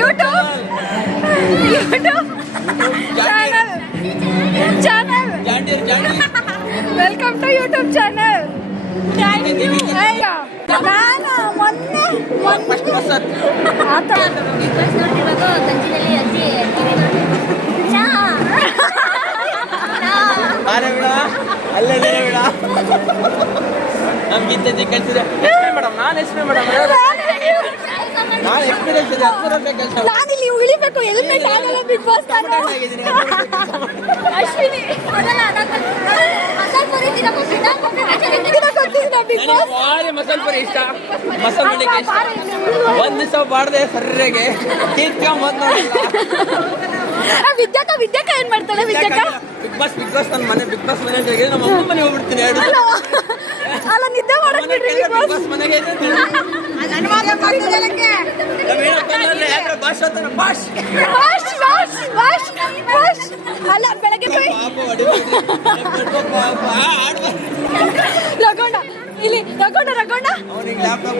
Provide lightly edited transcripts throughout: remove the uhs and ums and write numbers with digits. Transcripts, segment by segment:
YouTube channel welcome to YouTube channel. ನಾನು ಮೊನ್ನೆ ನಮ್ಗಿಂತ ಕಳಿಸಿದೆ ಮೇಡಮ್. ನಾನು ಎಕ್ಸ್ಪ್ಲೇನ್ ಮೇಡಮ್, ನಾನು ಎಕ್ಸ್ಪೀರಿಯನ್ಸ್ ಇದೆ. ನಾನು ಇಲ್ಲಿ ಉಳಿಬೇಕು, ಹೆಲ್ಮೆಟ್ ಆಗಲ್ಲ. ಬಿಗ್ ಬಾಸ್ ಅಶ್ವಿನಿ ಮಸಾಲೆ ಪುರಿ ಇಷ್ಟ, ಮಸಾಲೆ ಮನೆಗೆ ಇಷ್ಟ. ಒಂದ್ ದಿವಸ ಬಾಡ್ದೆ ಸರ್ರೆಗೆ ತೀರ್ಕೊಂಬಂದ್ ನೋಡಿ. ವಿದ್ಯಾಕ ಏನ್ ಮಾಡ್ತಾಳೆ? ವಿದ್ಯಾಕ ಬಿಗ್ ಬಾಸ್ ನನ್ನ ಮನೆ, ಬಿಗ್ ಬಾಸ್ ಮನೆಗೆ ನಮ್ಮ ಅಮ್ಮ ಮನೆ ಹೋಗ್ಬಿಡ್ತೀನಿ. ಅಲ್ಲ ನಿದ್ದೆ ಮಾಡಕ್ ಬಿಗ್ ಬಾಸ್ ಮನೆಗೆ ಅಲ್ಲ ಬೆಳಗ್ಗೆ ರಗೊಂಡ ಇಲ್ಲಿ ರಗೊಂಡ ಅವನಿಗೆ ಲ್ಯಾಪ್ಟಾಪ್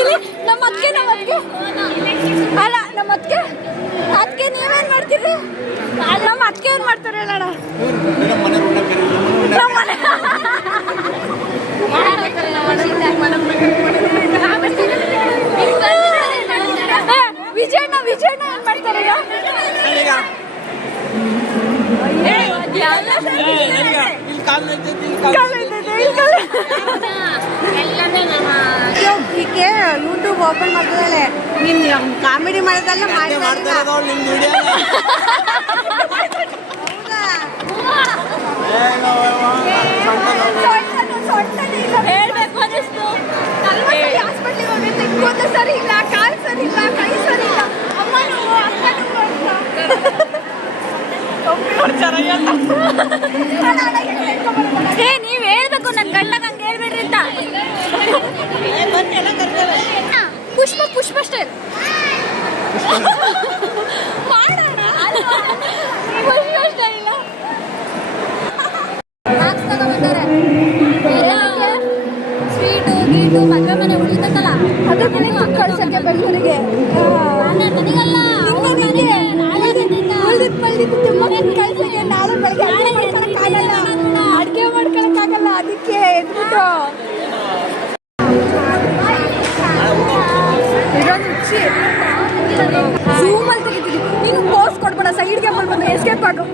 ಇಲ್ಲಿ ನಮ್ಮ ಅತ್ತಿಗೆ ಅಲ್ಲ ನಮ್ಮ ಅತ್ತಿಗೆ ನೀವೇನ್ ಮಾಡ್ತೀರಿ? ನಮ್ಮ ಅತ್ತಿಗೆ ಏನ್ ಮಾಡ್ತಾರೆ ಹೇಳೋಣ? ವಿಜಯಣ್ಣ ಏನ್ ಮಾಡ್ತಾರೆ? ಈಕೆ ಯೂಟ್ಯೂಬ್ ಓಪನ್ ಮಾಡ್ತಿದ್ದಾಳೆ. ನೀನ್ ಕಾಮಿಡಿ ಮಾಡೋದೆಲ್ಲ ಹೇಳ್ಬೇಕು ಅನ್ನಿಸ್ತು. ಹಾಸ್ಪಿಟ್ಲಿಗೆ ಹೋಗಿ ಸರಿ ಇಲ್ಲ, ಕಾಲ್ ಸರಿ ಇಲ್ಲ, ಕೈ ಸರಿ ಇಲ್ಲ, ಅಮ್ಮ ನೋವು, ಅಕ್ಕ ನೀವ್ ಹೇಳ್ಬೇಕು. ನನ್ ಗಂಡಗ ಹಂಗ ಹೇಳ್ಬೇಡ್ರಿ ಅಂತ. ಪುಷ್ಪ ಸ್ಟೈಲ್ ಮಾಡೋಣ. ಪುಷ್ಪ ಸ್ಟೈಲ್ ಸ್ವೀಟು ಗೀಟು ಮದುವೆ ಮನೆ ಉಳಿತಕ್ಕಲ್ಲ, ಅದ್ರ ಮನೆಗೆ ಕಳ್ಸಕ್ಕೆ ಬೆಂಗಳೂರಿಗೆ. ಕಳ್ಸಕ್ಕೆ ನಾಳೆ ಬೆಳಗ್ಗೆ ಅಡುಗೆ ಮಾಡ್ಕೊಳಕ್ಕಾಗಲ್ಲ, ಅದಕ್ಕೆ ಎದ್ಬಿಟ್ಟು ಝೂಮಲ್ಲಿ ತೆಗಿತೀನಿ. ನೀನು ಪೋಸ್ ಕೊಡ್ಬೇಡ, ಸೈಡ್ಗೆ ಬಂದು ಎಸ್ಕೇಪ್ ಆಗು.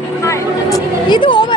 ಇದು ಓವರ್.